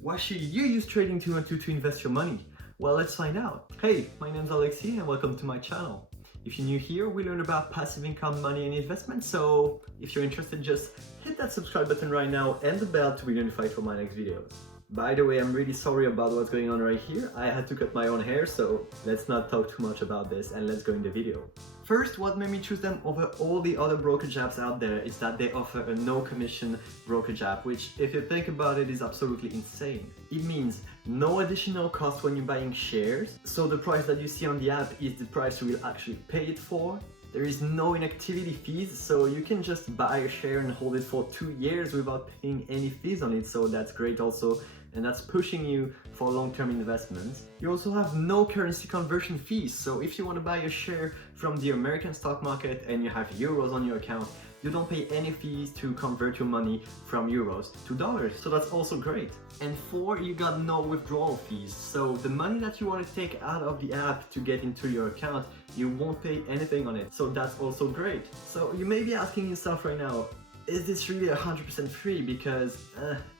Why should you use Trading 212 to invest your money? Well, let's find out. Hey, my name's Alexi and welcome to my channel. If you're new here, we learn about passive income, money and investment, so if you're interested, just hit that subscribe button right now and the bell to be notified for my next videos. By the way, I'm really sorry about what's going on right here. I had to cut my own hair, so let's not talk too much about this and let's go in the video. First, what made me choose them over all the other brokerage apps out there is that they offer a no commission brokerage app, which if you think about it is absolutely insane. It means no additional cost when you're buying shares, so the price that you see on the app is the price you will actually pay it for. There is no inactivity fees, so you can just buy a share and hold it for 2 years without paying any fees on it, so that's great also, and that's pushing you for long-term investments. You also have no currency conversion fees, so if you want to buy a share from the American stock market and you have euros on your account, you don't pay any fees to convert your money from euros to dollars, so that's also great. And 4, you got no withdrawal fees, so the money that you want to take out of the app to get into your account, you won't pay anything on it, so that's also great. So you may be asking yourself right now, is this really 100% free? Because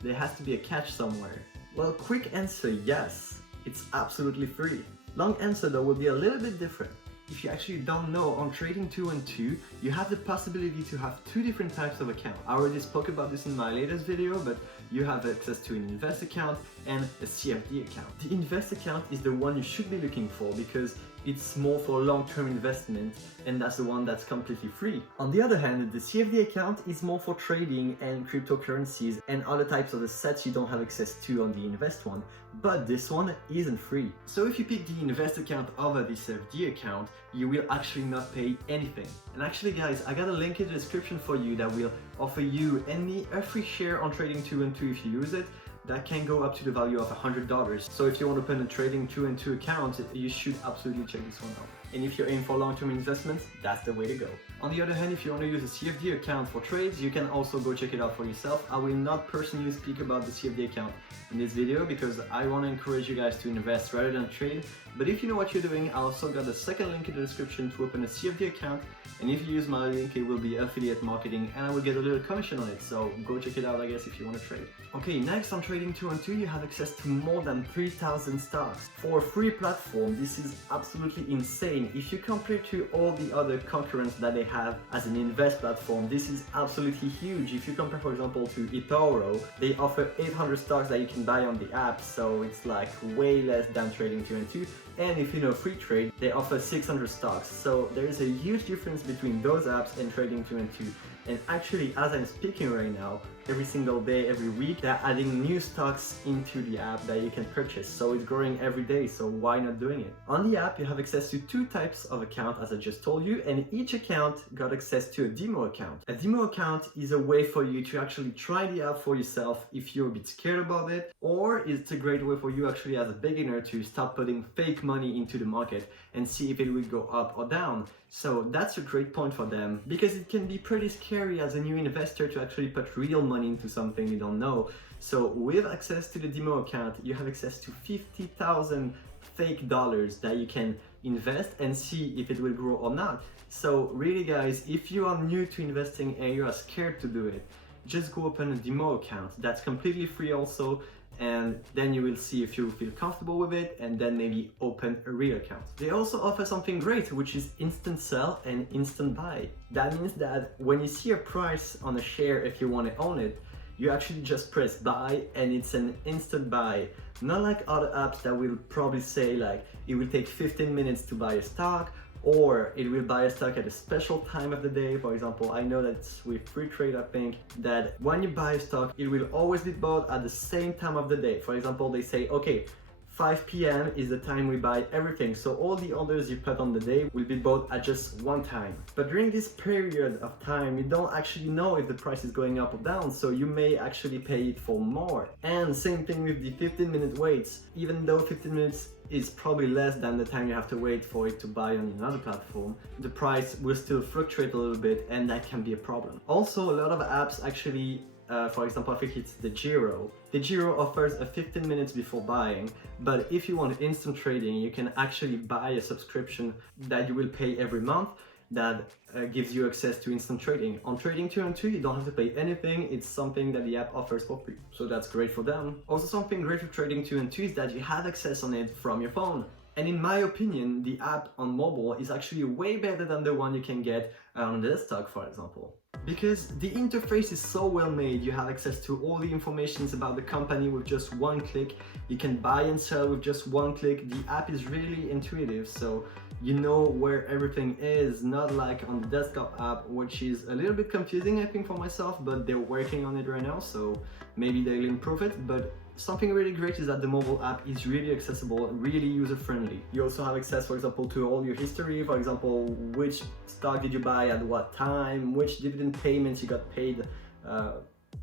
there has to be a catch somewhere. Well, quick answer, yes, it's absolutely free. Long answer though will be a little bit different. If you actually don't know, on Trading 212, you have the possibility to have 2 different types of accounts. I already spoke about this in my latest video, but you have access to an invest account and a CFD account. The invest account is the one you should be looking for because it's more for long-term investment, and that's the one that's completely free. On the other hand, the CFD account is more for trading and cryptocurrencies and other types of assets you don't have access to on the invest one, but this one isn't free. So if you pick the invest account over the CFD account, you will actually not pay anything. And actually guys, I got a link in the description for you that will offer you and me a free share on Trading 212 if you use it. That can go up to the value of $100. So if you want to open a Trading 212 account, you should absolutely check this one out. And if you're aiming for long-term investments, that's the way to go. On the other hand, if you want to use a CFD account for trades, you can also go check it out for yourself. I will not personally speak about the CFD account in this video because I want to encourage you guys to invest rather than trade. But if you know what you're doing, I also got the second link in the description to open a CFD account. And if you use my link, it will be affiliate marketing and I will get a little commission on it. So go check it out, I guess, if you want to trade. Okay, next on Trading 212, you have access to more than 3,000 stocks. For a free platform, this is absolutely insane. If you compare to all the other concurrents that they have as an invest platform, this is absolutely huge. If you compare, for example, to eToro, they offer 800 stocks that you can buy on the app, so it's like way less than Trading 212. And if you know free trade, they offer 600 stocks. So there is a huge difference between those apps and Trading 212. And actually, as I'm speaking right now, every single day, every week, they're adding new stocks into the app that you can purchase. So it's growing every day, so why not doing it? On the app, you have access to 2 types of account, as I just told you, and each account got access to a demo account. A demo account is a way for you to actually try the app for yourself if you're a bit scared about it, or it's a great way for you actually as a beginner to start putting fake money into the market and see if it will go up or down. So that's a great point for them because it can be pretty scary as a new investor to actually put real money into something you don't know. So with access to the demo account, you have access to 50,000 fake dollars that you can invest and see if it will grow or not. So really guys, if you are new to investing and you are scared to do it, just go open a demo account. That's completely free also, and then you will see if you feel comfortable with it and then maybe open a real account. They also offer something great, which is instant sell and instant buy. That means that when you see a price on a share, if you want to own it, you actually just press buy and it's an instant buy. Not like other apps that will probably say like it will take 15 minutes to buy a stock, or it will buy a stock at a special time of the day. For example, I know that with free trade, I think that when you buy a stock, it will always be bought at the same time of the day. For example, they say, okay, 5 p.m. is the time we buy everything. So all the orders you put on the day will be bought at just one time. But during this period of time, you don't actually know if the price is going up or down. So you may actually pay it for more. And same thing with the 15-minute waits. Even though 15 minutes is probably less than the time you have to wait for it to buy on another platform, the price will still fluctuate a little bit and that can be a problem. Also, a lot of apps actually for example, I think it's the Giro. The Giro offers a 15 minutes before buying, but if you want instant trading, you can actually buy a subscription that you will pay every month. that gives you access to instant trading. On Trading 212, you don't have to pay anything. It's something that the app offers for free. So that's great for them. Also, something great with Trading 212 is that you have access on it from your phone. And in my opinion, the app on mobile is actually way better than the one you can get on the desktop, for example. Because the interface is so well made, you have access to all the information about the company with just one click. You can buy and sell with just one click. The app is really intuitive, so you know where everything is, not like on the desktop app, which is a little bit confusing I think for myself, but they're working on it right now, so maybe they'll improve it. But something really great is that the mobile app is really accessible, really user-friendly. You also have access, for example, to all your history, for example, which stock did you buy at what time, which dividend payments you got paid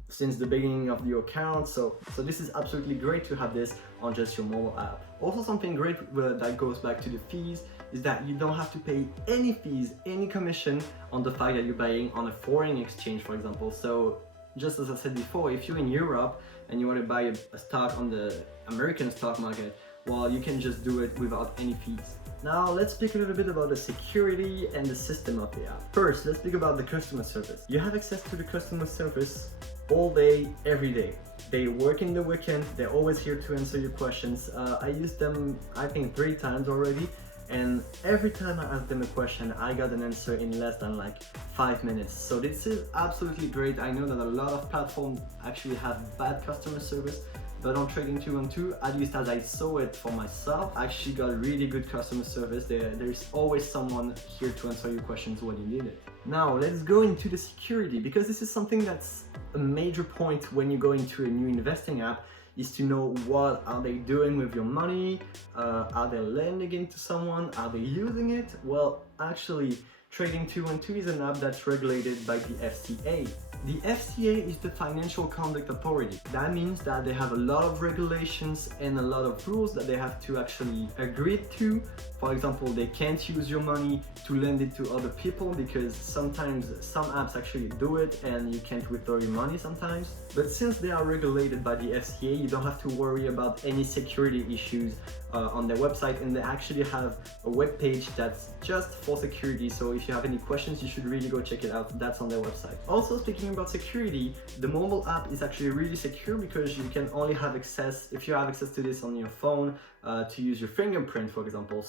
since the beginning of your account. So this is absolutely great to have this on just your mobile app. Also, something great that goes back to the fees is that you don't have to pay any fees, any commission on the fact that you're buying on a foreign exchange, for example. So just as I said before, if you're in Europe and you want to buy a stock on the American stock market, well, you can just do it without any fees. Now let's speak a little bit about the security and the system of the app. First, let's speak about the customer service. You have access to the customer service all day, every day. They work in the weekend, they're always here to answer your questions. I used them, I think 3 times already, and every time I asked them a question, I got an answer in less than like 5 minutes. So this is absolutely great. I know that a lot of platforms actually have bad customer service, but on Trading 212, at least as I saw it for myself, I actually got really good customer service. There's always someone here to answer your questions when you need it. Now let's go into the security, because this is something that's a major point when you go into a new investing app, is to know what are they doing with your money, are they lending it to someone, are they using it? Well, actually, Trading 212 is an app that's regulated by the FCA. The FCA is the Financial Conduct Authority. That means that they have a lot of regulations and a lot of rules that they have to actually agree to. For example, they can't use your money to lend it to other people, because sometimes some apps actually do it and you can't withdraw your money sometimes. But since they are regulated by the FCA, you don't have to worry about any security issues on their website, and they actually have a web page that's just for security. So if you have any questions, you should really go check it out. That's on their website. Also, speaking about security, the mobile app is actually really secure, because you can only have access, if you have access to this on your phone, to use your fingerprint, for example.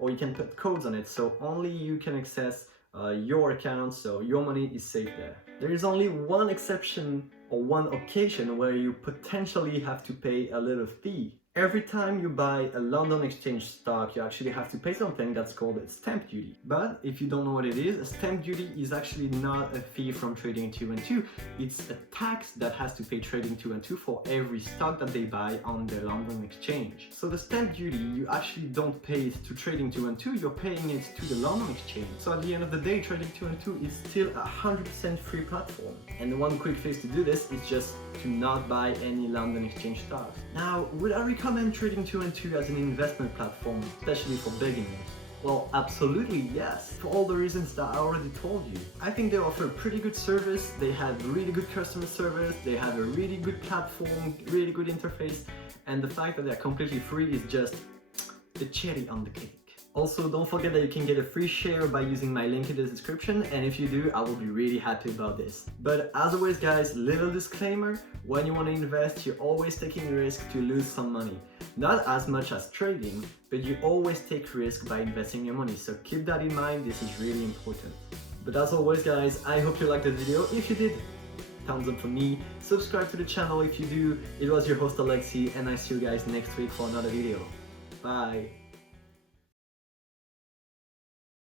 Or you can put codes on it, so only you can access your account, so your money is safe there. There is only one exception or one occasion where you potentially have to pay a little fee. Every time you buy a London exchange stock, you actually have to pay something that's called a stamp duty. But if you don't know what it is, a stamp duty is actually not a fee from Trading 212. It's a tax that has to pay Trading 212 for every stock that they buy on the London exchange. So the stamp duty, you actually don't pay it to Trading 212, you're paying it to the London exchange. So at the end of the day, Trading 212 is still a 100% free platform. And one quick fix to do this is just to not buy any London exchange stocks. Now, would I recommend Trading 212 as an investment platform, especially for beginners? Well, absolutely yes, for all the reasons that I already told you. I think they offer a pretty good service, they have really good customer service, they have a really good platform, really good interface, and the fact that they're completely free is just the cherry on the cake. Also, don't forget that you can get a free share by using my link in the description, and if you do, I will be really happy about this. But as always guys, little disclaimer, when you want to invest, you're always taking a risk to lose some money. Not as much as trading, but you always take risk by investing your money, so keep that in mind, this is really important. But as always guys, I hope you liked the video. If you did, thumbs up for me, subscribe to the channel if you do. It was your host Alexi, and I see you guys next week for another video. Bye!